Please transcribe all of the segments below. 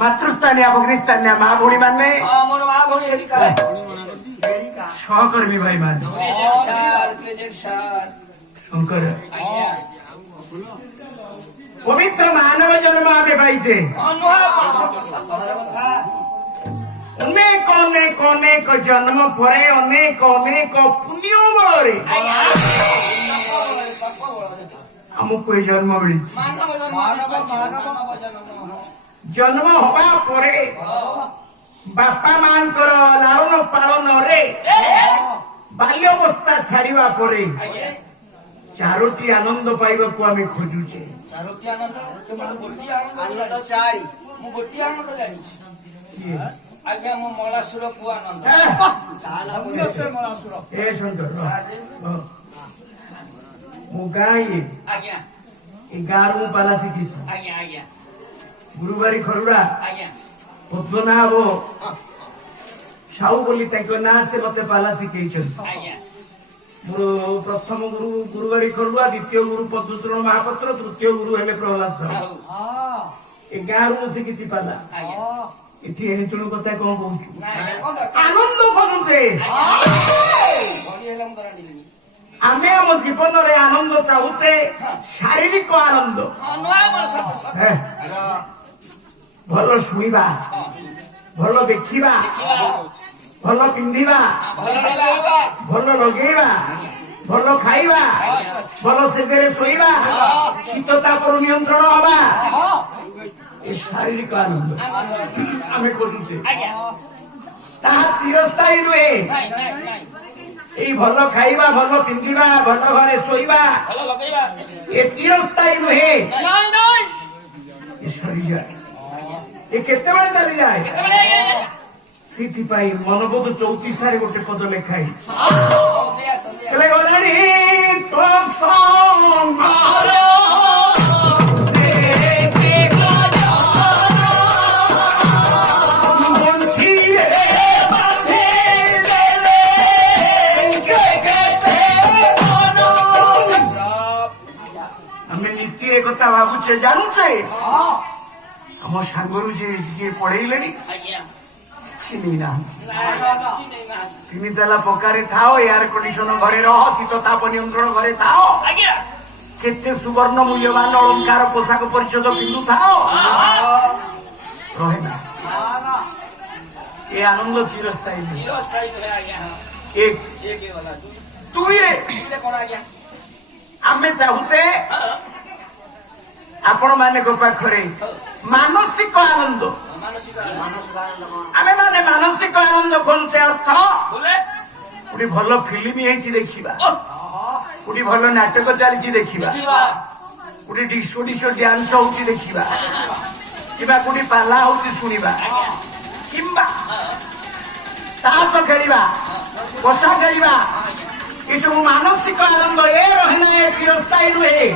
ମାତୃସ୍ଥାନୀୟ ଅଗ୍ନିସ୍ଥାନୀୟ ମା ଭଉଣୀ ମାନେ ସହକର୍ମୀ ଭାଇ ମାନେ ଶଙ୍କର ପବିତ୍ର ମାନବ ଜନ୍ମ ଆମେ ପାଇଛେ ଅନେକ ଅନେକ ଅନେକ ଜନ୍ମ ପରେ ଅନେକ ଅନେକ ପୁଣ୍ୟ ବଳରେ ଆମକୁ ଏ ଜନ୍ମ ମିଳିଛି। ଜନ୍ମ ହବା ପରେ ବାପା ମାଙ୍କର ଲାଳନ ପାଳନରେ ବାଲ୍ୟବସ୍ଥା ଛାଡିବା ପରେ ଚାରୋଟି ଆନନ୍ଦ ପାଇବାକୁ ଆମେ ଖୋଜୁଛେ। ମୁଁ ଗୋଟିଏ ଆନନ୍ଦ ଜାଣିଛି ଆଜ୍ଞା, ମୁଁ ମଳାସୁର ପୁଅ ଆନନ୍ଦ। ଏ ସୁନ୍ଦର ମୁଁ ଗାଁ ଆଜ୍ଞା, ଏ ଗାଁରୁ ମୁଁ ପାଲା ଶିଖିଛି। ଆଜ୍ଞା ଆଜ୍ଞା, ଗୁରୁବାରୀ ଖରୁଡ଼ା ଆଜ୍ଞା, ପଦ୍ମନାଭ ସାହୁ ବୋଲି ତାଙ୍କ ନାଁ, ସେ ମତେ ପାଲା ଶିଖେଇଛନ୍ତି। ଆଜ୍ଞା, ମୋର ପ୍ରଥମ ଗୁରୁ ଗୁରୁବାରୀ ଖରୁଡ଼ା, ଦ୍ୱିତୀୟ ଗୁରୁ ପଦ୍ମଚରଣ ମହାପାତ୍ର, ତୃତୀୟ ଗୁରୁ ହେଲେ ପ୍ରହ୍ଲାଦ ସାହୁ। ଏ ଗାଁରୁ ମୁଁ ଶିଖିଛି ପାଲା। ଏଠି ଏଣିଚୁଣୁ କଥା କଣ କହୁଛୁ? ଆନନ୍ଦ କରୁଛେ ଆମେ ଆମ ଜୀବନରେ ଆନନ୍ଦ ଚାହୁଁଛେ, ଶାରୀରିକ ଆନନ୍ଦ। ଭଲ ଶୁଣିବା, ଭଲ ଦେଖିବା, ଭଲ ପିନ୍ଧିବା, ଭଲ ଲଗେଇବା, ଭଲ ଖାଇବା, ଭଲ ସେଜରେ ଶୋଇବା, ଶୀତ ତାପରୁ ନିୟନ୍ତ୍ରଣ ହବା, ଏ ଶାରୀରିକ ଆନନ୍ଦ ଆମେ ଖୋଜୁଛେ। ତାହା ଚିରସ୍ଥାୟୀ ନୁହେଁ। ଏଇ ଭଲ ଖାଇବା, ଭଲ ପିନ୍ଧିବା, ଭଲ ଘରେ ଶୋଇବା, ଏ ଚିରସ୍ଥାୟୀ ନୁହେଁ। ଏ ସରିଯାଏ, ଏ କେତେବେଳେ ଚାଲିଯାଏ। ସେଥିପାଇଁ ମନବୋଧ 34 ଗୋଟେ ପଦ ଲେଖା ହେଇଛି। ଗଲାଣି ତୋ କଥା ଭାବୁଛେ, ଜାଣୁଛେ ଆମ ସାଙ୍ଗରୁ ଯିଏ ପଢେଇଲେଣି ଚିହ୍ନି ନାହାନ୍ତି। 3 ତାଲା ପକ୍କାରେ ଥାଅ, ଏୟାର କଣ୍ଡିସନ ଘରେ ରହ, ଶୀତ ତାପ ନିୟନ୍ତ୍ରଣ ଘରେ ଥାଅ, କେତେ ସୁବର୍ଣ୍ଣ ମୂଲ୍ୟବାନ ଅଳଙ୍କାର ପୋଷାକ ପରିଚ୍ଛଦ ପିନ୍ଧୁଥାଅ, ରହେ ନା ଏ ଆନନ୍ଦ ଚିରସ୍ଥାୟୀ। ଆମେ ଚାହୁଁଛେ ଆପଣ ମାନଙ୍କ ପାଖରେ ମାନସିକ ଆନନ୍ଦ। ଆମେ ମାନେ ମାନସିକ ଆନନ୍ଦ ଖୋଜୁଛେ। ଅର୍ଥ କୋଉଠି ଭଲ ଫିଲ୍ମ ହେଇଛି ଦେଖିବା, କୋଉଠି ଭଲ ନାଟକ ଚାଲିଛି ଦେଖିବା, କୋଉଠି ଡିସ୍କୋ ଡ୍ୟାନ୍ସ ହଉଛି ଦେଖିବା, କିମ୍ବା କୋଉଠି ପାଲା ହଉଛି ଶୁଣିବା, କିମ୍ବା ତାସ ଖେଳିବା, ବସା ଖେଳିବା, ଏସବୁ ମାନସିକ ଆନନ୍ଦ। ଏ ରହେ ନା, ଏ ଚିରସ୍ଥାୟୀ ନୁହେଁ।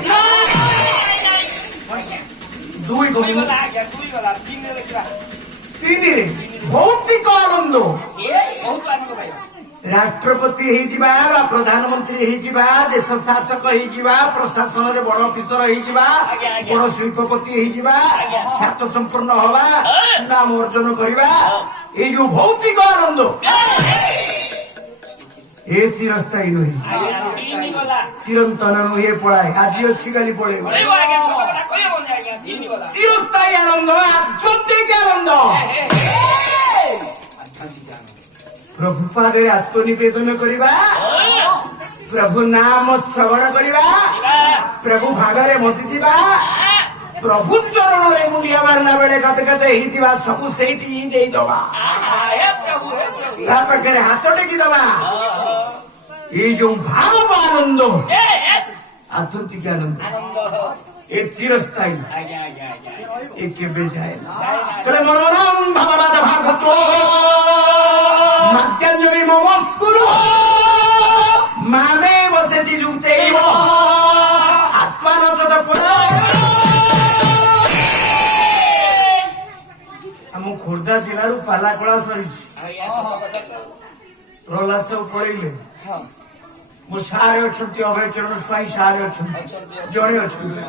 ତିନିରେ ଭୌତିକ ଆନନ୍ଦ। ରାଷ୍ଟ୍ରପତି ହେଇଯିବା ବା ପ୍ରଧାନମନ୍ତ୍ରୀ ହେଇଯିବା, ଦେଶ ଶାସକ ହେଇଯିବା, ପ୍ରଶାସନରେ ବଡ ଅଫିସର ହେଇଯିବା, ବଡ ଶିଳ୍ପପତି ହେଇଯିବା, ଖ୍ୟାତ ସମ୍ପନ୍ନ ହବା, ନାମ ଅର୍ଜନ କରିବା, ଏଇ ଯୋଉ ଭୌତିକ ଆନନ୍ଦ, ଏ ଚିରସ୍ଥାୟୀ ନୁହେଁ। ଚିରନ୍ତନ ନୁହେଁ, ପଳାଏ। ଆଜି ଅଛି କାଲି ପଳେଇବ। ଚିରସ୍ଥାୟୀ ଆନନ୍ଦ, ଆଧ୍ୟାତ୍ମିକ ଆନନ୍ଦ। ପ୍ରଭୁ ପାଦରେ ଆତ୍ମନିବେଦନ କରିବା, ପ୍ରଭୁ ନାମ ଶ୍ରବଣ କରିବା, ପ୍ରଭୁ ଭାଗରେ ବସିଯିବା, ପ୍ରଭୁ ଚରଣରେ ମୁଣ୍ଡିଆ ମାରିଲା ବେଳେ କାତେ କାତେ ହେଇଯିବା, ସବୁ ସେଇଠି ହିଁ ଦେଇଦବା, ତା ପାଖରେ ହାତ ଟେକିଦବା। ଏଇ ଯୋଉ ଭାବ ଆନନ୍ଦ, ଆଧ୍ୟାତ୍ମିକ ଆନନ୍ଦ, ଏ ଚିରସ୍ଥାୟୀ, ଏ କେବେ ଯାଏ ନା। ମନୋରମ ଭାବବାଦ ଭାଗତ ମାତ୍ୟାଞ୍ଜଳି ମମସ୍କୁରୁ ମାନେ ବସେছি ଯୁକ୍ତେ ଆତ୍ମାନଚତ ପୁରା। ଆମ ଖୋର୍ଦ୍ଧା ଜିଲ୍ଲାରୁ ପାଲାକଳା ସରିଛି। ପ୍ରହ୍ଲାଦ ସାହୁ ପଳେଇଲେ। ମୋ ସାରେ ଅଛନ୍ତି, ଅଭୟଚରଣ ସ୍ୱାଇଁ ସାରେ ଅଛନ୍ତି, ଜଣେ ଅଛନ୍ତି,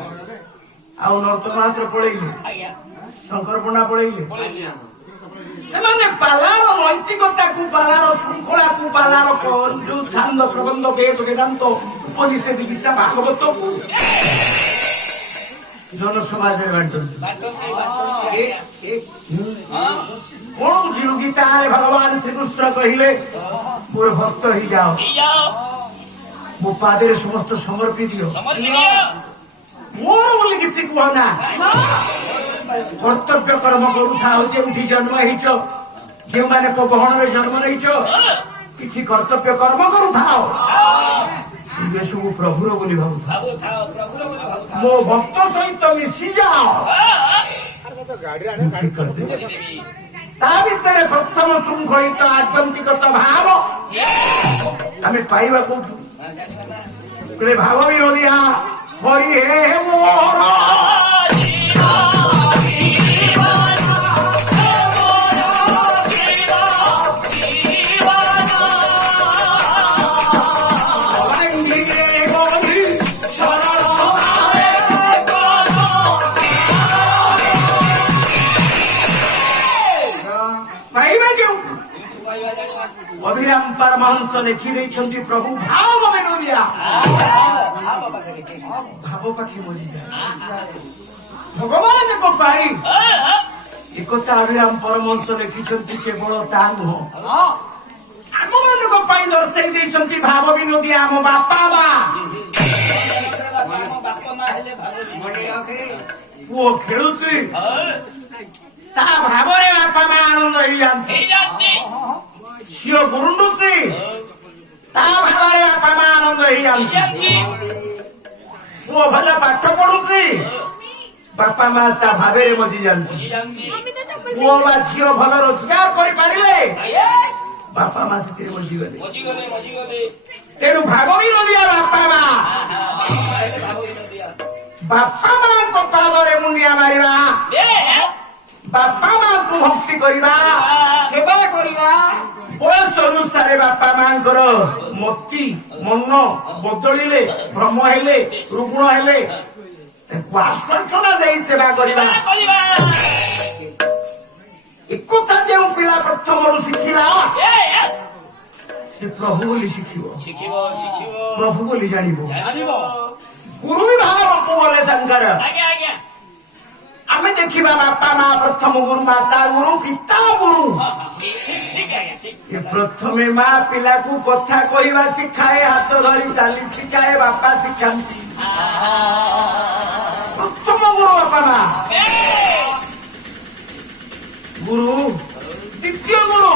ଆଉ ନର୍ତ୍ତମାତ୍ର ପଳେଇଲେ। ଶଙ୍କର ପଣ୍ଡା ପଳେଇଲେ ସେମାନେ ପାଲାର ନୈତିକତାକୁ ପାଲାର ଶୃଙ୍ଖଳାକୁ ପାଲାର ଯୋଉ ଛାନ୍ଦ ପ୍ରବନ୍ଧ ବେଦ ବେଦାନ୍ତ ଉପନିଷଦ ଗୀତା ଭାଗବତକୁ ଜନସମାଜରେ ବାଣ୍ଟନ୍ତି କଣ ବୁଝିଲୁ ଗୀତାରେ ଭଗବାନ ଶ୍ରୀକୃଷ୍ଣ କହିଲେ ମୋର ଭକ୍ତ ହେଇଯାଅ ମୋ ପାଦରେ ସମସ୍ତ ସମର୍ପି ଦିଅ ମୋର ବୋଲି କିଛି କୁହ ନା କର୍ତ୍ତବ୍ୟ କର୍ମ କରୁଥାଉ ଯେଉଁଠି ଜନ୍ମ ହେଇଛ ଯେଉଁମାନେ ଗହଣରେ ଜନ୍ମ ନେଇଛ କିଛି କର୍ତ୍ତବ୍ୟ କର୍ମ କରୁଥାଅ ସବୁ ପ୍ରଭୁର ବୋଲି ଭାବୁଥାଉ ମୋ ଭକ୍ତ ସହିତ ମିଶିଯାଅ ତା ଭିତରେ ପ୍ରଥମ ଶୃଙ୍ଖଳିତ ଆତ୍ୟନ୍ତିକତ ଭାବ ଆମେ ପାଇବା କୋଉଠୁ ଭାବ ବିରୋଧିଆ ହରି ହେ ମୋର ଅଭିରାମ ପରମହଂସ ଲେଖିଦେଇଛନ୍ତି ପ୍ରଭୁ ଭାବ ବିରୋଧିଆ ଭାବ ପାଖେ ମରିଯାଏ ଭଗବାନଙ୍କ ପାଇଁ ଏକଥା ଅଭିରାମ ପରମହଂସ ଲେଖିଛନ୍ତି କେବଳ ତା ନୁହଁ ଆମମାନଙ୍କ ପାଇଁ ଦର୍ଶାଇ ଦେଇଛନ୍ତି ଭାବ ବିନୋଦିଆ ଆମ ବାପା ମା ପୁଅ ଖେଳୁଛି ତା ଭାବରେ ବାପା ମା ଆନନ୍ଦ ହେଇଯାନ୍ତି ଝିଅ ଗୁରୁଣ୍ଡୁଛି ତା ଭାବରେ ବାପା ମା ଆନନ୍ଦ ହେଇଯାନ୍ତି ପୁଅ ଭଲ ପାଠ ପଢୁଛି ବାପା ମା ତା ଭାବରେ ମଜିଯାନ୍ତି ପୁଅ ବା ଝିଅ ଭଲ ରୋଜଗାର କରିପାରିଲେ ବାପା ମା ସେଥିରେ ମଜିଗଲେ ତେଣୁ ଭାବ ବିରୋଧିଆ ବାପା ମା ବାପା ମାଙ୍କ ପାଦରେ ମୁଣ୍ଡିଆ ମାରିବା ବାପା ମାଙ୍କୁ ଭକ୍ତି କରିବା ସେବା କରିବା ବୟସ ଅନୁସାରେ ବାପା ମାଙ୍କର ମତି ମନ ବଦଳିଲେ ଭ୍ରମ ହେଲେ ରୁଗ୍ଣ ହେଲେ ତାଙ୍କୁ ଆଶ୍ୱାସନା ଦେଇ ସେବା କରିବା ଏକଥା ଯେଉଁ ପିଲା ପ୍ରଥମରୁ ଶିଖିଲା ସେ ପ୍ରଭୁ ବୋଲି ଶିଖିବ ପ୍ରଭୁ ବୋଲି ଜାଣିବ ଗୁରୁ ବି ଭାଗବତ ବୋଲେ ଶଙ୍କର ଆମେ ଦେଖିବା ବାପା ମା ପ୍ରଥମ ଗୁରୁ ମାତା ଗୁରୁ ପିତା ଗୁରୁ ପ୍ରଥମେ ମା ପିଲାକୁ କଥା କହିବା ଶିଖାଏ ହାତ ଧରି ଚାଲି ଶିଖାଏ ବାପା ଶିଖାନ୍ତି ପ୍ରଥମ ଗୁରୁ ବାପା ମା ଗୁରୁ ଦ୍ୱିତୀୟ ଗୁରୁ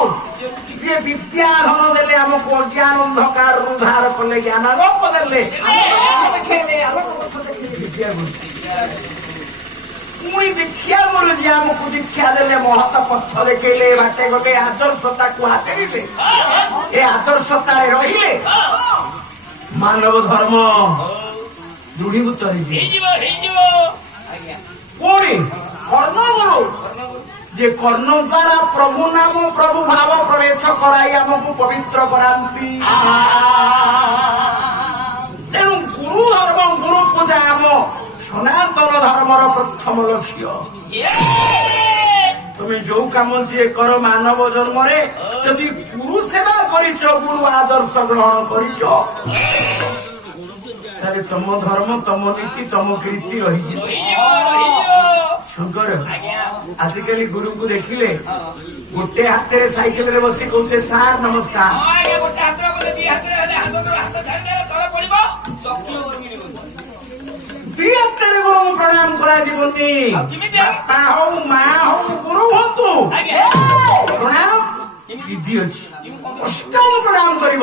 ଯିଏ ବିଦ୍ୟା ଧନ ଦେଲେ ଆମକୁ ଅଜ୍ଞାନ ଅନ୍ଧକାରରୁ ଧାର କଲେ ଜ୍ଞାନ ଆଲୋକ ଦେଲେ ବିଦ୍ୟା ଗୁରୁ ପୁଣି ଦୀକ୍ଷା ଗୁରୁ ଯିଏ ଆମକୁ ଦୀକ୍ଷା ଦେଲେ ମହତ ପଥ ଦେଖେଇଲେ ବାଟେ ଗୋଟେ ଆଦର୍ଶତାକୁ ହାତେଇଲେ ଏ ଆଦର୍ଶତାରେ ରହିଲେ ମାନବ ଧର୍ମ ଦୃଢୀଭୂତ ହେଇଯିବ ପୁଣି କର୍ଣ୍ଣ ଗୁରୁ ଯେ କର୍ଣ୍ଣ ଦ୍ୱାରା ପ୍ରଭୁ ନାମ ପ୍ରଭୁ ଭାବ ପ୍ରବେଶ କରାଇ ଆମକୁ ପବିତ୍ର କରାନ୍ତି ତେଣୁ ଗୁରୁ ଧର୍ମ ଗୁରୁ ପୂଜା ଆମ ସନାତନ ଧର୍ମର ପ୍ରଥମ ଲକ୍ଷ୍ୟ তুমি ଯୋଉ କାମ ଯିଏ କର ମାନବ ଜନ୍ମରେ ଯଦି ଗୁରୁ ସେବା କରିଛ ଗୁରୁ ଆଦର୍ଶ ଗ୍ରହଣ କରିଛ ତାହେଲେ ତମ ଧର୍ମ ତମ ନୀତି ତମ କୀର୍ତ୍ତି ରହିଯିବ ଶଙ୍କର ଆଜିକାଲି ଗୁରୁଙ୍କୁ ଦେଖିଲେ ଗୋଟେ ହାତରେ ସାଇକେଲରେ ବସି କହୁଛେ ସାର୍ ନମସ୍କାର ଦି ହାତରେ ଗୁରୁଙ୍କୁ ପ୍ରଣାମ କରାଯିବନି ବାପା ହଉ ମା ହଉ ଗୁରୁ ହୁଅନ୍ତୁ ପ୍ରଣାମ ବିଧି ଅଛି ଅଷ୍ଟାଙ୍ଗ ପ୍ରଣାମ କରିବ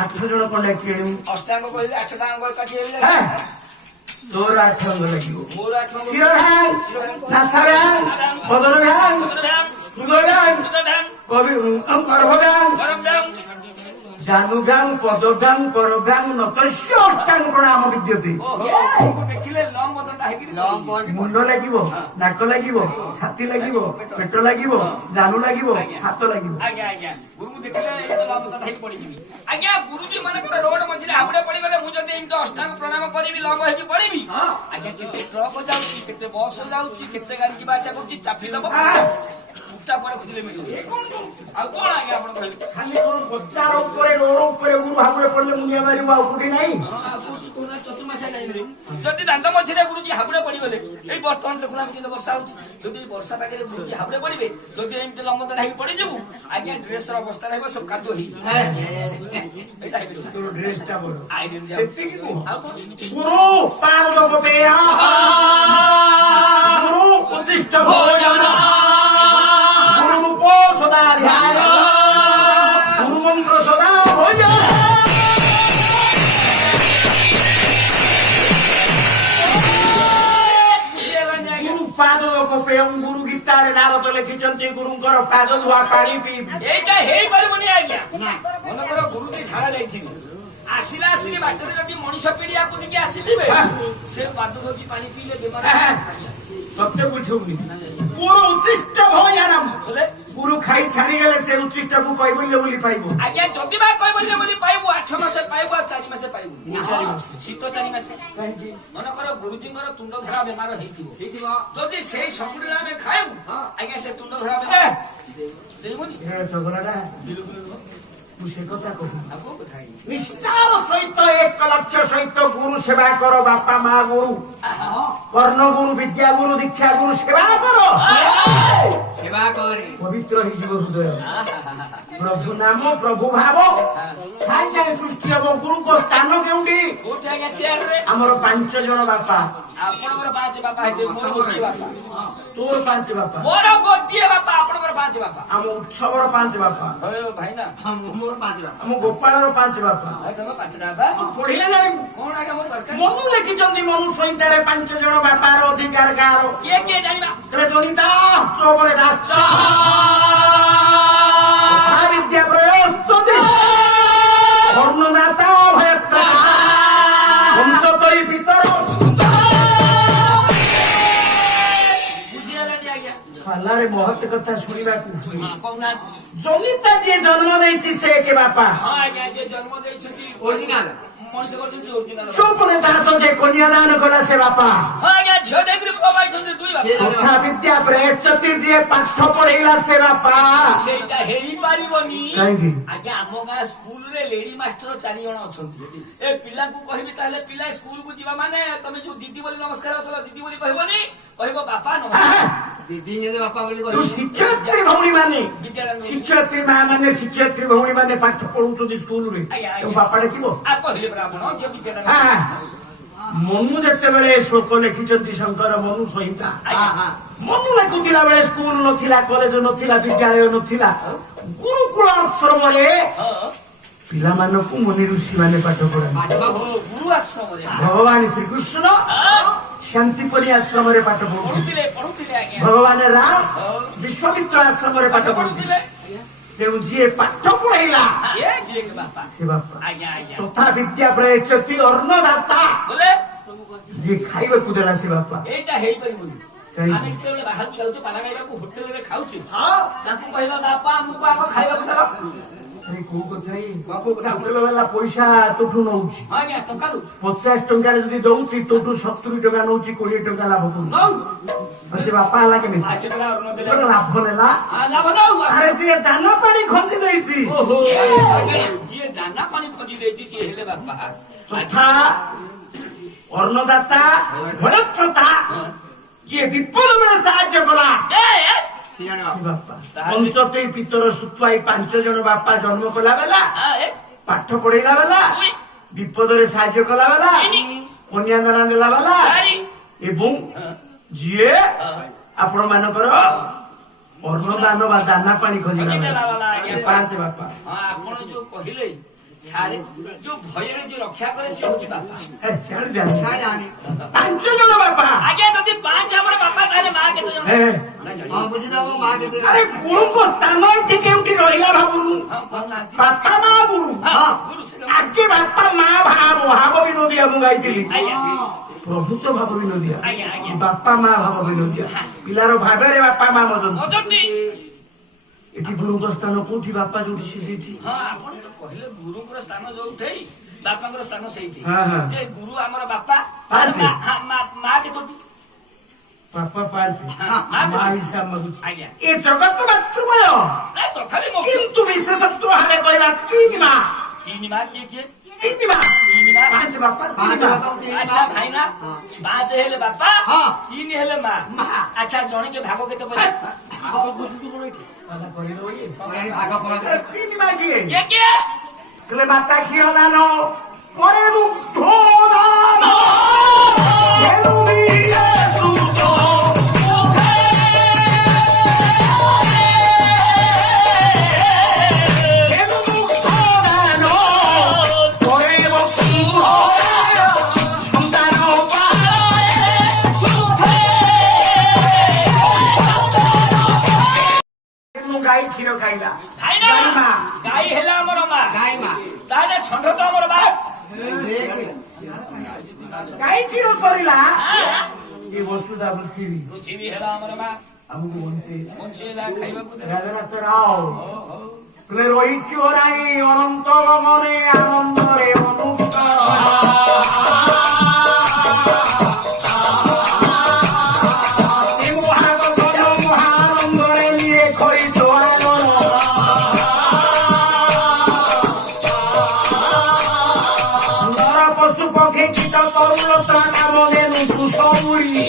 ଆଠ ଜଣ କଣ ଡାକିବେ ଅଷ୍ଟାଙ୍ଗ କହିଲେ 8 ଟା ଅଙ୍ଗ କାଟି ତୋର 8 ଅଙ୍ଗ ଲାଗିବ ଶିର ଭ୍ୟାଙ୍ଗ ନାସା ଭ୍ୟାଙ୍ଗ ବଦନ ଭ୍ୟାଙ୍ଗ ହୃଦୟ ଭ୍ୟାଙ୍ଗ ଗର୍ଭ ଭ୍ୟାଙ୍ଗ ଜାନୁଗାଂ ପଦଗାଂ କରଗାଂ ନତସ୍ୟ ଅଷ୍ଟାଙ୍ଗ ପ୍ରଣାମ ବିଦ୍ୟତେ। ଦେଖିଲେ ଲମ୍ବ ଦଣ୍ଡା ହେଇକିରି ମୁଣ୍ଡ ଲାଗିବ, ନାକ ଲାଗିବ, ଛାତି ଲାଗିବ, ପେଟ ଲାଗିବ, ଜାନୁ ଲାଗିବ, ହାତ ଲାଗିବ। ଆଜ୍ଞା ଆଜ୍ଞା ଗୁରୁଙ୍କୁ ଦେଖିଲେ ଏଇ ତ ଲମ୍ବ ଦଣ୍ଡା ହେଇକି ପଡିଯିବି। ଆଜ୍ଞା ଗୁରୁଜୀ ମାନଙ୍କର ରୋଡ ମଝିରେ ହାବୁଡେ ପଡିଗଲେ ମୁଁ ଯଦି ଏମିତି ଅଷ୍ଟାଙ୍ଗ ପ୍ରଣାମ କରିବି ଲମ୍ବ ହେଇକି ପଡିବି ଆଜ୍ଞା କେତେ ଟ୍ରକ ଯାଉଛି, କେତେ ବସ ଯାଉଛି, କେତେ ଗାଡି ଯିବା ଆସିବା କରୁଛି, ଚାପି ଦବ ଉଠା ପରେ ଖୋଜିଲେ ମିଳିବ। ଆଉ କଣ ଆଜ୍ଞା ଆପଣ କହିଲେ? ଖାଲି କଣ ବଜାର ଉପରେ ରୋଡ ଉପରେ ଗୁରୁ ହାବୁଡେ ପଡିଲେ ମୁଣ୍ଡିଆ ମାରିବ, ଆଉ କୋଉଠି ନାହିଁ। ଚତୁର୍ମାସ ଲାଇନରେ ଯଦି ଦାଣ୍ଡ ମଝିରେ ଗୁରୁଜୀ ହାବୁଡେ ପଡିଗଲେ ଏଇ ବର୍ତ୍ତମାନ ଦେଖୁନାହାନ୍ତି କିନ୍ତୁ ବର୍ଷା ହଉଛି, ଯଦି ଏଇ ବର୍ଷା ପାଖରେ ଗୁରୁଜୀ ହାବୁଡେ ପଡିବେ, ଯଦି ଏମିତି ଲମ୍ବ ଦଣ୍ଡା ହେଇକି ପଡିଯିବୁ ଆଜ୍ଞା ଡ୍ରେସର ଅବସ୍ଥା ରହିବ ସବୁ କାଦୁଅ ହେଇଯିବ। ଏଇଟା ହେଇପାରିବ ତୋର ଡ୍ରେସ ଟା ବଡ ଆଇରନ୍ ସେତିକି ନୁହଁ। ଆଉ କଣ ଗୁରୁ ପାଦ ପେୟ ଗୁରୁ ଉଚ୍ଚିଷ୍ଟ ଭୋଜନ ଗୁରୁ ରୂପ ସଦା ଧ୍ୟାନ ଗୁରୁ ମନ୍ତ୍ର ସଦା ଭୋଜନ। ଗୁରୁ ପାଦ ପେୟ ଗୁରୁ ଗୀତାରେ ନାରଦ ଲେଖିଛନ୍ତି ଗୁରୁଙ୍କର ପାଦ ଧୁଆ ପାଣି ପିଇବି। ଏଇଟା ହେଇପାରିବନି ଆଜ୍ଞା। ମନେକର ଗୁରୁଜୀ ଝାଡା ଯାଇଥିବେ ଆସିଲା ଆସିକି ବାଟରେ ଯଦି ମଣିଷ ପିଡିଆକୁ ନେଇକି ଆସିଥିବେ ସେ ପାଦ ଧୋକି ପାଣି ପିଇଲେ ବେମାର ସତ୍ୟ ବୁଝଉନି। ଗୁରୁ ଉଚ୍ଚିଷ୍ଟ ଭୋଜନ ବୋଲେ ଗୁରୁ ଖାଇ ଛାଡିଗଲେ ସେ ଉଚ୍ଚିଷ୍ଟକୁ କୈବଲ୍ୟ ବୋଲି ପାଇବ। ଆଜ୍ଞା ଯଦି ବା କହିବଲେ ବୋଲି ପାଇବୁ 8 ମାସ ପାଇବୁ ଆଉ 4 ମାସ ପାଇବୁ। ଶୀତ 4 ମାସ ମନେକର ଗୁରୁଜୀଙ୍କର ତୁଣ୍ଡ ଧରା ବେମାର ହେଇଥିବ ଯଦି ସେଇ ସବୁଦିନ ଆମେ ଖାଇବୁ ଆଜ୍ଞା ସେ ତୁଣ୍ଡ ଧରା ବେମାର ଦେଇବନି। ଚଗଲାଟା ମୁଁ ସେ କଥା କହୁନି। ଆଉ କୋଉ କଥା ନିଷ୍ଠାର ସହିତ 1 ଲକ୍ଷ ସହିତ ଗୁରୁ ସେବା କର। ବାପା ମା ଗୁରୁ, କର୍ଣ୍ଣ ଗୁରୁ, ବିଦ୍ୟା ଗୁରୁ, ଦୀକ୍ଷା ଗୁରୁ ସେବା କର। ସେବା କରେ ପବିତ୍ର ହେଇଯିବ ହୃଦୟ। ପ୍ରଭୁ ନାମ ପ୍ରଭୁ ଭାବ ସାଙ୍ଗେ ସାଙ୍ଗେ ସୃଷ୍ଟି ହବ। ଗୁରୁଙ୍କ ସ୍ଥାନ କେଉଁଠି? କୋଉଠି ଆଜ୍ଞା ଚେୟାରରେ ଆମର 5 ଜଣ ବାପା। ଆପଣଙ୍କର 5 ବାପା ହେଇଥିବେ ମୋର ଗୋଟିଏ ବାପା। ତୋର 5 ବାପା, ମୋର ଗୋଟିଏ ବାପା ଆପଣଙ୍କର 5 ବାପା। ଆମ ଉତ୍ସବର 5 ବାପା, ଭାଇ ନା ମୋର 5 ବାପା, ଆମ ଗୋପାଳର 5 ବାପା। ତମ 5ଟା ବାପା ପଢିଲେ ଜାଣିବୁ। କଣ ଆଜ୍ଞା ମୋର ଦରକାର? ମନୁ ଲେଖିଛନ୍ତି ମନୁ ସଂହିତାରେ 5 ଜଣ ବାପାର ଅଧିକାର କାହାର? କିଏ କିଏ ଜାଣିବା? ଜନିତା ଚୌବରେ ରାଷ୍ଟ୍ର ବିଦ୍ୟା ପ୍ରୟୋସ୍ତତି ବର୍ଣ୍ଣଦାତା ଭୟତ୍ରା ବଂଶତଇ ପିତର। ବୁଝିଗଲାନି ଆଜ୍ଞା। ପାଲାରେ ମହତ କଥା ଶୁଣିବାକୁ ହୁଏ। କହୁନାହାନ୍ତି। ଜନିତା ଯିଏ ଜନ୍ମ ଦେଇଛି ସେ କେ ବାପା? ହଁ ଆଜ୍ଞା ଯିଏ ଜନ୍ମ ଦେଇଛନ୍ତି ଓରିଜିନାଲ ମଣିଷ କରିଛନ୍ତି ଓରିଜିନାଲ। ଚୌପନେ ତାର ଯେ କନ୍ୟାଦାନ କଲା ସେ ବାପା। ହଁ ଆଜ୍ଞା ଝିଅ ଦେଇକିରି ପୁଅ ପାଇଛନ୍ତି 2 ବାପା। ତଥା ବିଦ୍ୟା ପ୍ରୟୋସ୍ତତି ଯିଏ ପାଠ ପଢେଇଲା ସେ ବାପା। ସେଇଟା ହେଇପାରିବନି କାହିଁକି? ଆଜ୍ଞା ଆମ ଗାଁ ସ୍କୁଲରେ ଲେଡି ମାଷ୍ଟର 4 ଜଣ ଅଛନ୍ତି। ଏ ପିଲାଙ୍କୁ କହିବି ତାହେଲେ ପିଲା ସ୍କୁଲକୁ ଯିବା ମାନେ ତମେ ଯୋଉ ଦିଦି ବୋଲି ନମସ୍କାର ଅଛ ଦିଦି ବୋଲି କହିବନି, କହିବ ବାପା ନମସ୍କାର। ଦିଦି ଯଦି ବାପା ବୋଲି କହିବ। ଶିକ୍ଷୟତ୍ରୀ ଭଉଣୀ ମାନେ, ଶିକ୍ଷୟତ୍ରୀ ମା ମାନେ, ଶିକ୍ଷୟତ୍ରୀ ଭଉଣୀ ମାନେ ପାଠ ପଢୁଛନ୍ତି ସ୍କୁଲରେ, ବାପା ଡାକିବ? କହିଲେ ବ୍ରାହ୍ମଣ ଯିଏ ବିଦ୍ୟାଳୟ। ମନୁ ଯେତେବେଳେ ଶ୍ଲୋକ ଲେଖିଛନ୍ତି ଶଙ୍କର ମନୁ ସଂହିତା, ମନୁ ଲେଖୁଥିଲା ବେଳେ ସ୍କୁଲ ନଥିଲା, କଲେଜ ନଥିଲା, ବିଦ୍ୟାଳୟ ନଥିଲା। ଗୁରୁକୁଳ ଆଶ୍ରମରେ ପିଲାମାନଙ୍କୁ ମୁନି ଋଷି ମାନେ ପାଠ ପଢାନ୍ତି। ଗୁରୁ ଆଶ୍ରମରେ ଭଗବାନ ଶ୍ରୀକୃଷ୍ଣ ଶାନ୍ତିପରି ଆଶ୍ରମରେ ପାଠ ପଢୁଥିଲେ। ଭଗବାନ ରାମ ବିଶ୍ୱାମିତ୍ର ଆଶ୍ରମରେ ପାଠ ପଢୁଥିଲେ। ତେଣୁ ଯିଏ ପାଠ ପଢେଇଲା ସେ ବାପା। ତଥା ବିଦ୍ୟା ପ୍ରୟୋସ୍ତତି ଅନ୍ନଦାତା ଯିଏ ଖାଇବାକୁ ଦେଲା ସେ ବାପା। ଏଇଟା ହେଇପାରିବନି। ଆମେ ଯେତେବେଳେ ବାହାରକୁ ଯାଉଛୁ ପାଲା ଖାଇବାକୁ ହୋଟେଲରେ ଖାଉଛୁ ତାଙ୍କୁ କହିବା ବାପା ଆମକୁ ଆଗ ଖାଇବାକୁ ଦେବ। କୋଉ କଥା ହୋଟେଲ ବାଲା ପଇସା ତୋଠୁ ନଉଛି। ଆଜ୍ଞା ଟଙ୍କା 50 ଟଙ୍କାରେ ଯଦି ଦଉଛି ତୋଠୁ 70 ଟଙ୍କା ନଉଛି, 20 ଟଙ୍କା ଲାଭ କରୁଛି। ସେ ବାପା ହେଲା କେମିତି? ଲାଭ ନେଲା। ଆରେ ଯିଏ ଦାନ ପାଣି ଖଞ୍ଜି ଦେଇଛି, ଯିଏ ଦାନା ପାଣି ଖଞ୍ଜି ଦେଇଛି ସିଏ ହେଲେ ବାପା। ତଥା ଅନ୍ନଦାତା ଭୟତ୍ରତା ଯିଏ ବିପଦ ବେଳେ ସାହାଯ୍ୟ କଲା ବାପା। ପଞ୍ଚତୈ ପିତର ସୁତ୍ୱାଇ 5 ଜଣ ବାପା ଜନ୍ମ କଲା ବେଲା, ପାଠ ପଢେଇଲା ବେଲା, ବିପଦରେ ସାହାଯ୍ୟ କଲା ବେଲା, କନ୍ୟାଦାନ ଦେଲା ବେଲା, ଏବଂ ଯିଏ ଆପଣ ମାନଙ୍କର ଅନ୍ନଦାନ ବା ଦାନା ପାଣି ଖୋଜିଲା 5 ବାପା। ଆପଣ ଯୋଉ କହିଲେ ଛାଡେ ଯୋଉ ଭୟରେ ଯୋଉ ରକ୍ଷା କରେ ସେ ହଉଛି ବାପା। ପାଞ୍ଚ ଜଣ ବାପା। ଆଜ୍ଞା ଯଦି 5 ଆମର ବାପା ତାହେଲେ ମା କେତେ ଜଣ? ଆରେ ଗୁରୁଙ୍କ ସ୍ଥାନ ଏଠି କେଉଁଠି ରହିଲା ଭାବୁନୁ? ବାପା ମା ଗୁରୁ। ଆଗେ ବାପା ମା ଭାବ ବିନୋଦିଆ ମୁଁ ଗାଇଥିଲି। ପ୍ରଭୁ ତ ଭାବ ବିନୋଦିଆ, ବାପା ମା ଭାବ ବିନୋଦିଆ। ପିଲାର ଭାବରେ ବାପା ମା ମଜନ୍ତି। ଏଠି ଗୁରୁଙ୍କ ସ୍ଥାନ କୋଉଠି? ବାପା ଯୋଉଠି ସେ ସେଇଠି। ହଁ ଆପଣ ତ କହିଲେ ଗୁରୁଙ୍କର ସ୍ଥାନ ଯୋଉଠି ବାପାଙ୍କର ସ୍ଥାନ ସେଇଠି। ଯେ ଗୁରୁ ଆମର ବାପା, ମା କେତୋଟି? ବାପା 5, ମା ହିସାବ ମାଗୁଛି। ଆଜ୍ଞା ଏ ଜଗତ ମାତୃମୟ, ତଥାପି କିନ୍ତୁ ବିଶେଷତ୍ୱ ଭାବେ କହିବା 3 ମା। 3 ମା କିଏ କିଏ? 3 ମା, 5 ବାପା, 3 ମା। ଆଚ୍ଛା ଭାଇନା 5 ହେଲେ ବାପା, 3 ହେଲେ ମା। ଆଚ୍ଛା ଜଣକେ ଭାଗ କେତେ ପଡେ? 3 ମା କିଏ? କିଏ? ହେଲେ ମାତା କ୍ଷୀର ଦାନ ପରେ ମୁଗ୍ଧ ଦାନ। ଗାଈ କ୍ଷୀର ଖାଇଲା, ଗାଈ ହେଲା ଆମର ମା, ତାହେଲେ ଷଣ୍ଢ ତ ଆମର ବାପ। ଗାଈ କ୍ଷୀର ସରିଲା, ଏ ବସୁଧା ପୃଥିବୀ ହେଲା ଆମର ମା। ଆମକୁ ବଞ୍ଚେଇଲା ଖାଇବାକୁ ରାଜନାଥ ରାଓ ରହିଛୁ ରାଇ ଅନନ୍ତ ଗମନେ ଆନନ୍ଦରେ ଅନୁତ। ମହାନନ୍ଦରେ ନିଏ ଖରି ନର ପଶୁ ପକ୍ଷୀ କୀଟ ତରୁଲତା କାମନେ ସଉରୀ।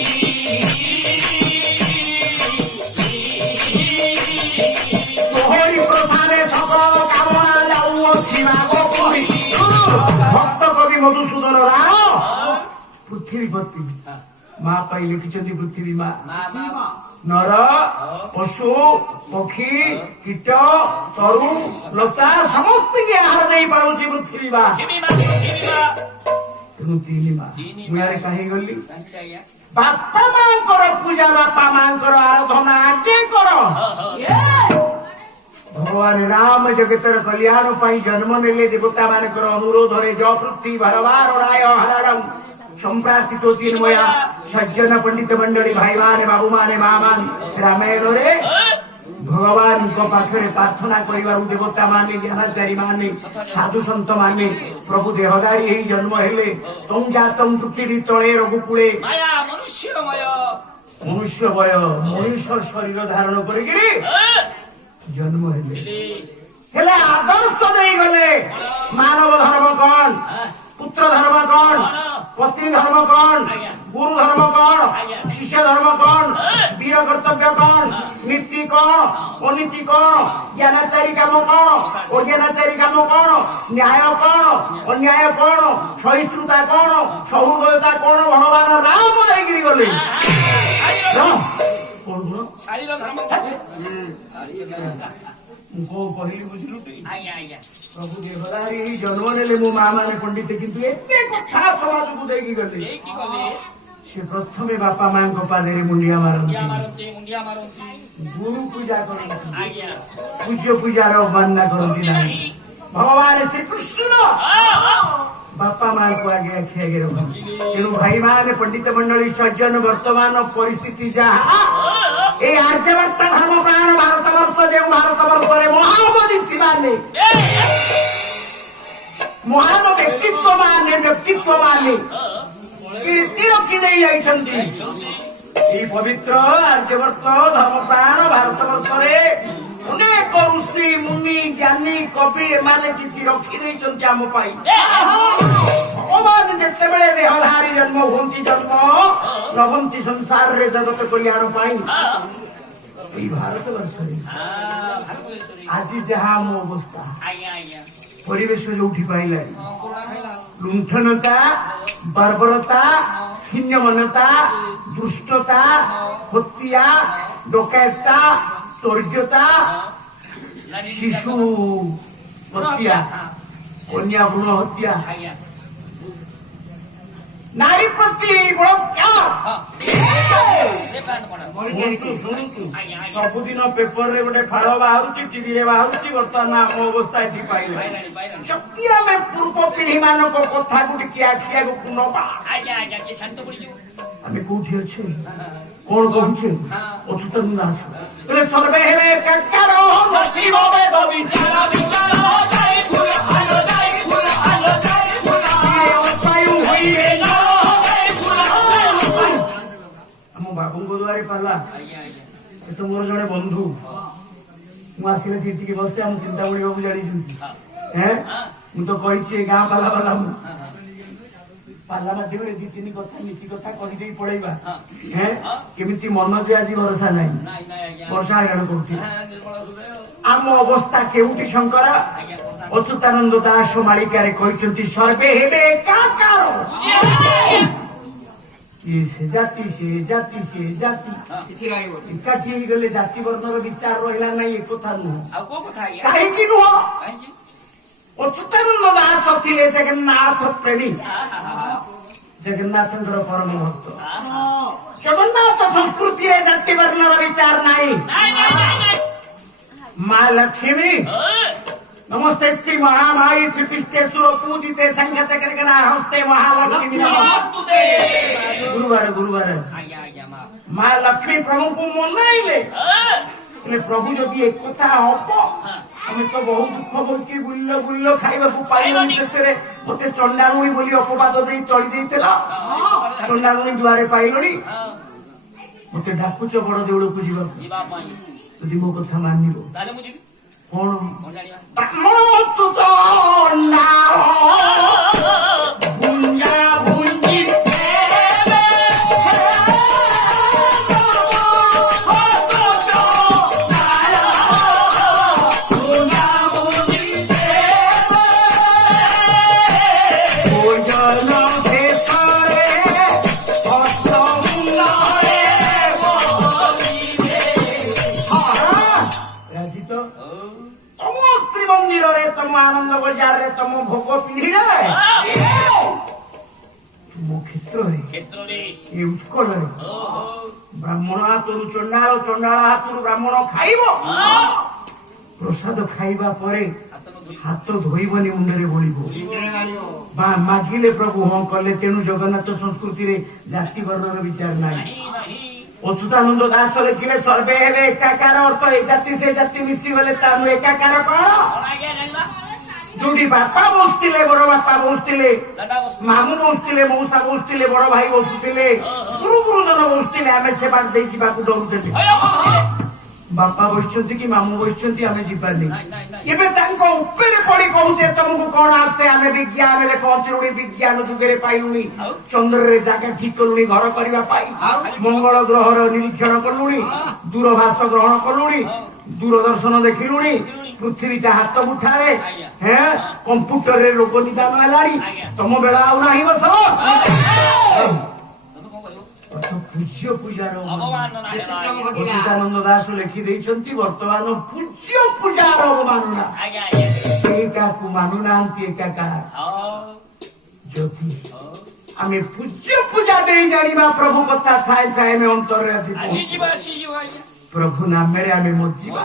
ଭକ୍ତ କବି ମଧୁସୂଦନ ରାୟ ପୃଥିବୀପତି ମା ପାଇଁ ଲେଖିଛନ୍ତି ପୃଥିବୀ ମା। ନର ପଶୁ ପକ୍ଷୀ କୀଟ ତରୁ ଲତା ସମସ୍ତଙ୍କୁ ଆହାର ଦେଇପାରୁଛି ପୃଥିବୀ ମା। ତେଣୁ 3 ମା। ମୁଁ ଆରେ କାହିଁ ଗଲି? ବାପା ମାଙ୍କର ପୂଜା, ବାପା ମାଙ୍କର ଆରାଧନା ଆଗେ କର। ଭଗବାନ ରାମ ଜଗତର କଲ୍ୟାଣ ପାଇଁ ଜନ୍ମ ନେଲେ। ଦେବତା ମାନଙ୍କର ଅନୁରୋଧରେ ଜ ପୃଥ୍ୱୀ ଭରବାର ରାୟ ହରଣ ସମ୍ପ୍ରାର୍ଥିତ ଚିନ୍ମୟା ସଜ୍ଜନ ପଣ୍ଡିତ ମଣ୍ଡଳୀ ଭାଇମାନେ ବାବୁମାନେ ମା ମାନେ ରାମାୟଣରେ ଭଗବାନଙ୍କ ପାଖରେ ପ୍ରାର୍ଥନା କରିବାରୁ ଦେବତା ମାନେ ଜ୍ଞାନାଚାରୀ ମାନେ ସାଧୁ ସନ୍ଥ ମାନେ ପ୍ରଭୁ ଦେହଧାରୀ ହେଇ ଜନ୍ମ ହେଲେ। ତଂ ଜାତଂ ପୃଥିବୀ ତଳେ ରଘୁକୁଳେ ମନୁଷ୍ୟ ବୟ ମଣିଷ ଶରୀର ଧାରଣ କରିକିରି ଜନ୍ମ ହେଲେ ଆଦର୍ଶ ଦେଇଗଲେ। ମାନବ ଧର୍ମ କଣ? ପୁତ୍ର ଧର୍ମ କଣ? ପତ୍ନୀ ଧର୍ମ କଣ? ଗୁରୁ ଧର୍ମ କଣ? ଶିଷ୍ୟ ଧର୍ମ କଣ? ବୀର କର୍ତ୍ତବ୍ୟ କଣ? ନୀତି କଣ? ଅନୀତି କଣ? ଜ୍ଞାନାଚାରୀ କାମ କଣ? ଅଜ୍ଞାନାଚାରୀ କାମ କଣ? ନ୍ୟାୟ କଣ? ଅନ୍ୟାୟ କଣ? ସହିଷ୍ଣୁତା କଣ? ସହୃଦୟତା କଣ? ଭଗବାନ ରାମ ଦେଇକିରି ଗଲେ। ମୁଁ କହିଲି ବୁଝିଲୁ? ପ୍ରଭୁ ଦେହଧାରୀ ଜନ୍ମ ନେଲେ ମୋ ମା ମାନେ ପଣ୍ଡିତ, କିନ୍ତୁ ଏତେ କଥା ସମାଜକୁ ଦେଇକି ଗଲେ। ସେ ପ୍ରଥମେ ବାପା ମାଙ୍କ ପାଦରେ ମୁଣ୍ଡିଆ ମାରନ୍ତି, ଗୁରୁ ପୂଜା କରନ୍ତି, ପୂଜ୍ୟ ପୂଜାର ଅବମାନନା କରନ୍ତି ନାହିଁ। ଭଗବାନ ଶ୍ରୀକୃଷ୍ଣ ବାପା ମାଙ୍କୁ ଆଗେ ଆଖି ଆଗେ ରଖନ୍ତି। ତେଣୁ ଭାଇମାନେ ପଣ୍ଡିତ ମଣ୍ଡଳୀ ସଜ୍ଜନ ବର୍ତ୍ତମାନ ପରିସ୍ଥିତି ଯାହା, এই আর্যবার্তা ধর্ম প্রাণ ভারতবর্ষ যে ভারতবর্ষে মহামনীষী মানে মহান ব্যক্তিত্ব মানে কীর্তি রক্ষি দেই যাইଛନ୍ତି। এই পবিত্র আর্যবর্ষ ধর্ম প্রাণ ভারতবর্ষে অনেক ঋষি মুনি জ্ঞানী কবি এମାନେ କିଛି ରଖି ଦେଇଛନ୍ତି ଆମ ପାଇଁ। ଭଗବାନ ଯେତେବେଳେ ଦେହଧାରୀ ଜନ୍ମ ହୁଅନ୍ତି, ଜନ୍ମ ନବନ୍ତି ସଂସାରରେ ଜଗତ କଲ୍ୟାଣ ପାଇଁ। এই ଭାରତବର୍ଷରେ ଆଜି ଯାହା ଆମ ଅବସ୍ଥା, ପରିବେଶ ଯୋଉଠି ପାଇଲାଣି, ଲୁଣ୍ଠନତା, ବର୍ବରତା, ହୀନମନତା, ଦୁଷ୍ଟତା, ହତ୍ୟା, ଡକାୟତା, ତର୍ଜତା, ଶିଶୁ ହତ୍ୟା, କନ୍ୟା ଭ୍ରୁଣ ହତ୍ୟା, ଆଜ୍ଞା ନାରୀ ପ୍ରତି ବଳାତ୍କାର। ହଁ ଏ ପ୍ଲାନ୍ କଣ ଶୁଣୁଛୁ ଆଜ୍ଞା ଆଜ୍ଞା ସବୁଦିନ ପେପରରେ ଗୋଟେ ଫାଳ ବାହାରୁଛି, ଟିଭିରେ ବାହାରୁଛି। ବର୍ତ୍ତମାନ ଆମ ଅବସ୍ଥା ଏଠି ପାଇଲା। ପାଇଲାଣି ପାଇଲାଣି ଯଦି ଆମେ ପୂର୍ବ ପିଢି ମାନଙ୍କ କଥାକୁ ଟିକେ ଆଖି ଆଗକୁ ନବା, ଆଜ୍ଞା ଆଜ୍ଞା ଟିକେ ଶାନ୍ତ ପଡିଯିବ ଆମେ କୋଉଠି ଅଛେ, କଣ କହୁଛେ? ଅଚ୍ୟୁତାନନ୍ଦ ଦାସ କହିଲେ ସର୍ବେ ହେବେ ଏକାକାର, ନଥିବ ବେଦ ବିଚାର ବିଚାର, ଯାଇ ଫୁଲ ଆଲୋ, ଯାଇ ଫୁଲ ଆଲୋ, ଯାଇ ଫୁଲ ଆଲୋ, ଅପାୟୁ ହୋଇବେ ଯାଅ, ଯାଇ ଫୁଲ ଆଲୋ। ଆମ ବାବୁଙ୍କ ଦ୍ୱାରେ ପାଲା। ଆଜ୍ଞା ଆଜ୍ଞା ସେ ତ ମୋର ଜଣେ ବନ୍ଧୁ। ମୁଁ ଆସିଲେ ସେଠିକି ବସେ, ଆମ ଚିନ୍ତାମଣି ବାବୁ ଜାଣିଛନ୍ତି। ମୁଁ ତ କହିଛି ଏ ଗାଁ ପାଲା ପାଲା ମୁଁ ପାଲା ମାଧ୍ୟମରେ ଦି ତିନି କଥା ନୀତି କଥା କହିଦେଇ ପଳେଇବା। କେମିତି ମନ ଯେ ଆଜି ଭରସା ନାହିଁ, ନାଇଁ ନାଇଁ ଆଜ୍ଞା ବର୍ଷା ହଇରାଣ କରୁଛି। ନିର୍ମଳ ହୃଦୟ ଆମ ଅବସ୍ଥା କେଉଁଠି ଶଙ୍କର? ଆଜ୍ଞା ଅଚ୍ୟୁତାନନ୍ଦ ଦାସ ମାଳିକାରେ କହିଛନ୍ତି ସର୍ବେ ହେବେ ଏକାକାର। ସେ ଜାତି ସେ ଜାତି ସେ ଜାତି ଏକାଠି ହେଇଗଲେ ଜାତି ବର୍ଣ୍ଣର ବିଚାର ରହିଲା ନାହିଁ, ଏକଥା ନୁହଁ। ଆଉ କୋଉ କଥା ଆଜ୍ଞା କାହିଁକି ନୁହଁ? କାହିଁକି ଅଚ୍ୟୁତାନନ୍ଦ ଦାସ ଥିଲେ ଜଗନ୍ନାଥ ପ୍ରେମୀ, ଜଗନ୍ନାଥଙ୍କର ପରମ ଭକ୍ତ। ଜଗନ୍ନାଥ ସଂସ୍କୃତିରେ ଜାତି ବର୍ଣ୍ଣର ବିଚାର ନାହିଁ। ମା ଲକ୍ଷ୍ମୀ नमस्ते श्री महामाई श्रीपिष्टेश्वर पूजिते संघ चक्र हस्ते महालक्ष्मी नमस्ते। गुरुवार गुरुवार माँ लक्ष्मी प्रभु को मनाइले। प्रभु जदि एक कथा हम हमें तो बहुत दुख बोलती बुल्लो बुल्लो खाइबा को पाइलनी से मते चंडामुणी बोली अपवाद दे चली देतेला। चंडामुणी दुआरे पाइलनी मते डाकुच बड़ देउळ को जीवा जदि मो कथा मानिबो ताले मु जीवी कौन ब्राह्मण तू तो ना भुंजा भुंजी तम आनंद बजार रे तम भोग पिढ़ी तुम क्षेत्र उत्कल ब्राह्मण हाथरू चंडाल चंडाल हाथरू ब्राह्मण खाइब प्रसाद खाइबा परे हाथ धोइबनी मुंडरे बोलिब मागिले प्रभु हाँ कले तेणु जगन्नाथ संस्कृति रे जाति वर्णर विचार नहीं। अच्युतानंद दास लिखिले सर्वे हेले एकाकार अर्थ ए जाति से जाति मिसी गले तानु एकाकार कौन जोटी बापा बसुले बड़ बापा बसुले मामू बसुले मौसा बसुले बड़ भाई बसुले गुरु गुरुजन बसुले आम से बात दे डरुचे बापा बसुंट कि मामू बसुंट आम जीवानी पड़ी कहूचे तुमको कौन आसे आम विज्ञान पहुंचलुणी विज्ञान जुगे पाइलुणी चंद्र रे जगह ठीक कलुणी घर करने मंगल ग्रहर निरीक्षण कलुणी दूरभाष ग्रहण कलुणी दूरदर्शन देखिलुणी पृथ्वी हाथ मुठारे है कंप्यूटर रे रोग निदान है तुम बेला आई बस पूज्य पूजार अच्युतानंद दास लिखि देइछंती वर्तमान पूज्य पूजार अवमानना एका को मानुना एकाकार ज्योति आमे पूज्य पूजा दे जानिबा प्रभु कथा छाए छाए में अंतर रे आसी प्रभु नाम मेरे आमे मजिबा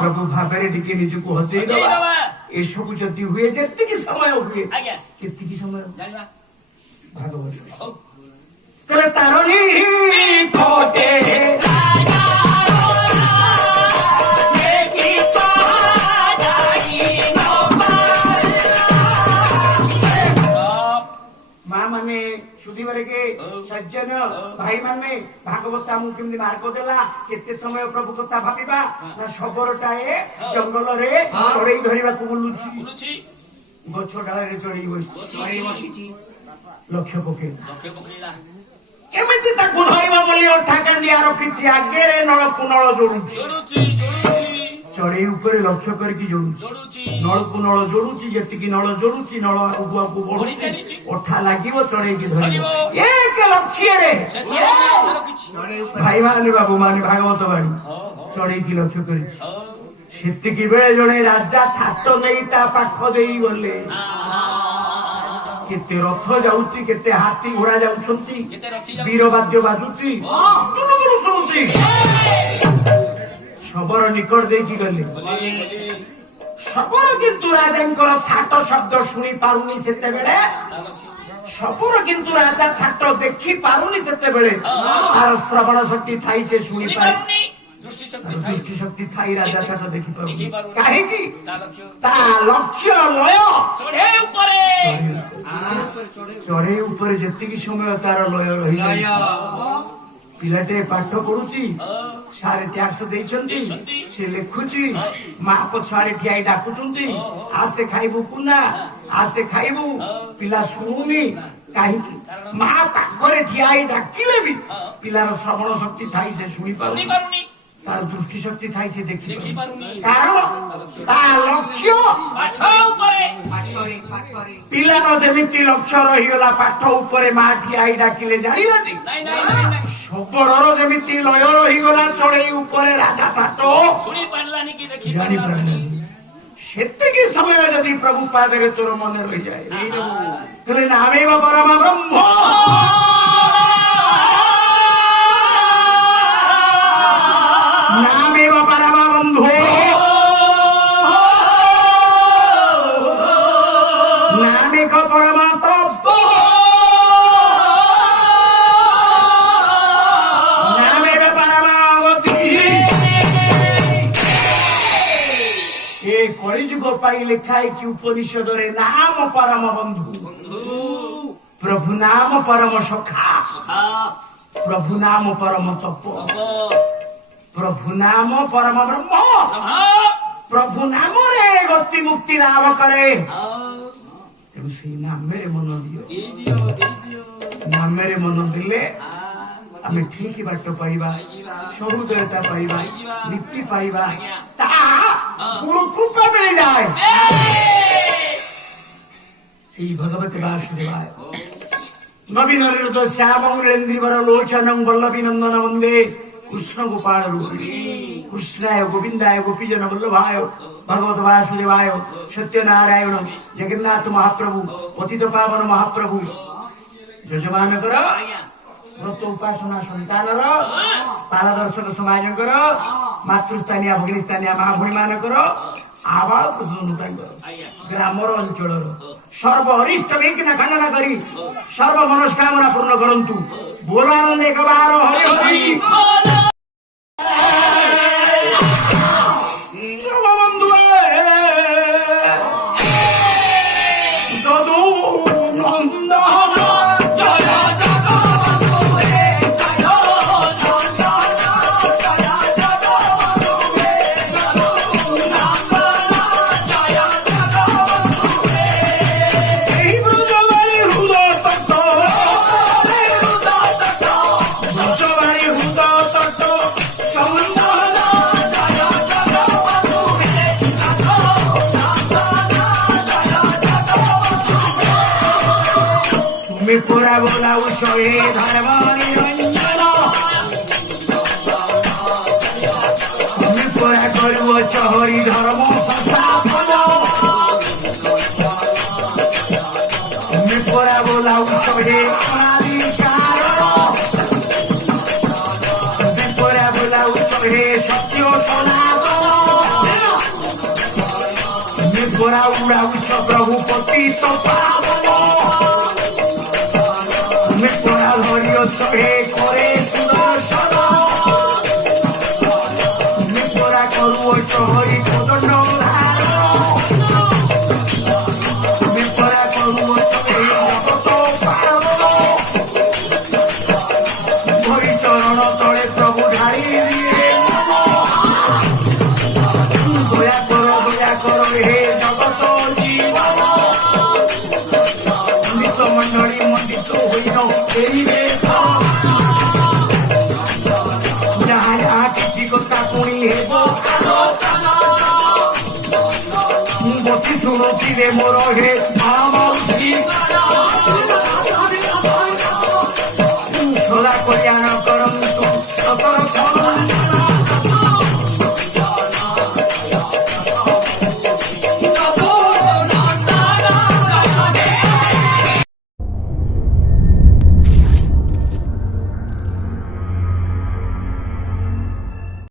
प्रभु भाबरे टिके निजको हजेई दबा ए सब जति हुए जेतिकी समय हुए केतिकी समय जानिबा भागवत तले तारणी कोटे माँ माने सुधीवर के सज्जन भाई माने भागवत आमु केमती मार्ग देला केते समय प्रभु कथा भाबिबा ना सबरटाए जंगल रे चढ़ई धरिबा को बुलुची गछ डाले रे चढ़ई बसिची लक्ष्य पकेला केमिति ताकू धरिबा बोली अठा कांडिया रखिछि आगे रे नळ कुनळ जोडुछि चढ़ई ऊपर लक्ष्य करके जोडुछि नळ कुनळ जोडुछि जेतिकी नळ जोडुछि नळ आगुआ को बढ़ुछि अठा लागिवो चढ़ई के धरिबो एक लक्ष्य रे भाई माने बाबू माने भागवत बाणी चढ़ई की लक्ष्य करिछि ସେତିକି ବେଳେ ଜଣେ ରାଜା ଥାଟ ନେଇ ତା ପାଖ ଦେଇ ଗଲେ। କେତେ ରଥ ଯାଉଛି, କେତେ ହାତୀ ଘୋଡା ଯାଉଛନ୍ତି, ବୀର ବାଦ୍ୟ ବାଜୁଛି, ଶୁଣୁଛି। ଶବର ନିକଟ ଦେଇକି ଗଲେ। ଶବର କିନ୍ତୁ ରାଜାଙ୍କର ଥାଟ ଶବ୍ଦ ଶୁଣି ପାରୁନି ସେତେବେଳେ। ଶବର କିନ୍ତୁ ରାଜା ଥାଟ ଦେଖି ପାରୁନି ସେତେବେଳେ। ତାର ଶ୍ରବଣ ଶକ୍ତି ଥାଇ ସେ ଶୁଣିପାରୁନି, ଦୃଷ୍ଟି ଶକ୍ତି ଥାଇ ରାଜା ଥାଟ ଦେଖିପାରୁନି। କାହିଁକି? ତା ଲକ୍ଷ୍ୟ ଲୟ ଚଢେଇ ଉପରେ ଯେତିକି ସମୟ ତାର ଲୟ ରହିଯାଇଛି। ପିଲାଟେ ପାଠ ପଢୁଛି, ସାରେ ଟ୍ୟାକ୍ସ ଦେଇଛନ୍ତି, ସେ ଲେଖୁଛି, ମା ପଛଆଡେ ଠିଆଇ ଡାକୁଛନ୍ତି, ଆସେ ଖାଇବୁ କୁନା, ଆସେ ଖାଇବୁ। ପିଲା ଶୁଣୁନି। କାହିଁକି? ମା ପାଖରେ ଠିଆଇ ଡାକିଲେ ବି ପିଲାର ଶ୍ରବଣ ଶକ୍ତି ଥାଇ ସେ ଶୁଣିପାରୁନି, ତାର ଦୃଷ୍ଟି ଶକ୍ତି ଥାଇ ସେ ଦେଖିପାରୁନି। କାରଣ ତା ଲକ୍ଷ୍ୟ ପିଲାର ଯେମିତି ଲକ୍ଷ୍ୟ ରହିଗଲା ପାଠ ଉପରେ, ମା ଠିଆଇ ଡାକିଲେ ଜାଣିଲାନି। ଶବରର ଯେମିତି ଲୟ ରହିଗଲା ଚଢେଇ ଉପରେ, ରାଜା ଥାଟ ଜାଣିପାରିଲାନି। ସେତିକି ସମୟ ଯଦି ପ୍ରଭୁ ପାଦରେ ତୋର ମନେ ରହିଯାଏ, ତୁମେ ନାମେବ ପରମ ବ୍ରହ୍ମ, ନାମେବ ପରମ ବନ୍ଧୁ, ନାମିକ ପରମ ତପ, ନାମେବ ପରମ ଗତି। ଏ କଳିଯୁଗ ପାଇଁ ଲେଖା ହେଇଛି ଉପନିଷଦରେ, ନାମ ପରମ ବନ୍ଧୁ, ପ୍ରଭୁ ନାମ ପରମ ସଖା, ପ୍ରଭୁ ନାମ ପରମ ତପ, ପ୍ରଭୁ ନାମ ପରମ ବ୍ରହ୍ମ। ପ୍ରଭୁ ନାମରେ ଗତି ମୁକ୍ତି ଲାଭ କରେ। ତେଣୁ ସେଇ ନାମରେ ମନ ଦିଅ। ନାମରେ ମନ ଦେଲେ ଆମେ ଠିକ ବାଟ ପାଇବା, ସହୃଦୟତା ପାଇବା, ନୀତି ପାଇବା, ତାହା ଗୁରୁ କୃପା ମିଳିଯାଏ। ସେଇ ଭଗବତୀ ବାସୁଦେବାୟ ନବୀନ ଶ୍ୟାମ ରେନ୍ଦ୍ରିବର ଲୋଚନଂ ବଲ୍ଲଭୀ ନନ୍ଦନ ବନ୍ଦେ କୃଷ୍ଣ ଗୋପାଳ ରୂପିଣୀ। କୃଷ୍ଣାୟ ଗୋବିନ୍ଦାୟ ଗୋପୀଜନ ବଲ୍ଲଭାୟ ଭଗବତ ବାସୁଦେବାୟ ସତ୍ୟନାରାୟଣ ଜଗନ୍ନାଥ ମହାପ୍ରଭୁ ପତିତ ପାବନ ମହାପ୍ରଭୁ ଯଜମାନଙ୍କର ବ୍ରତ ଉପାସନା ସନ୍ତାନର ପାରଦର୍ଶକ ସମାଜଙ୍କର ମାତୃସ୍ଥାନୀୟ ଭଗିନୀସ୍ଥାନୀୟ ମା ଭଉଣୀ ମାନଙ୍କର ଆବାଳ ତାଙ୍କର ଗ୍ରାମର ଅଞ୍ଚଳର ସର୍ବ ଅରିଷ୍ଟ ବିଘ୍ନ ଖଣ୍ଡନ କରି ସର୍ବ ମନସ୍କାମନା ପୂର୍ଣ୍ଣ କରନ୍ତୁ। ବୋଲାନନ୍ଦ ଏକବାର ହରି ହରି। পুরা বোলাও সহে ধর্ম নিরঞ্জন, তুমি পুরা করব চহরি ধর্ম সংস্থাপন, তুমি পুরা বোলাও সহে অনাদিকার, তুমি পুরা বোলাও সহে সত্য সনাতন, তুমি পুরা উড়াউছ প্রভু পতিত পাবন, তুমি পুরা ধরিও সহে করে সুদর্শন, তুমি পুরা করুছ হরি কোদণ্ড ধারণ, তুমি পুরা করুছ এই জগত পাবন, হরি চরণ তলে প্রভু ঢালি দিয়ে দয়া কর হে জগত জীবন, মন্ডিত মন্ডলী মন্ডিত হইল ফেরিবে যাহা যাহা কিছু কথা শুনি হেব আলোচনা, বসি শুণুছি রে মোর হে মামা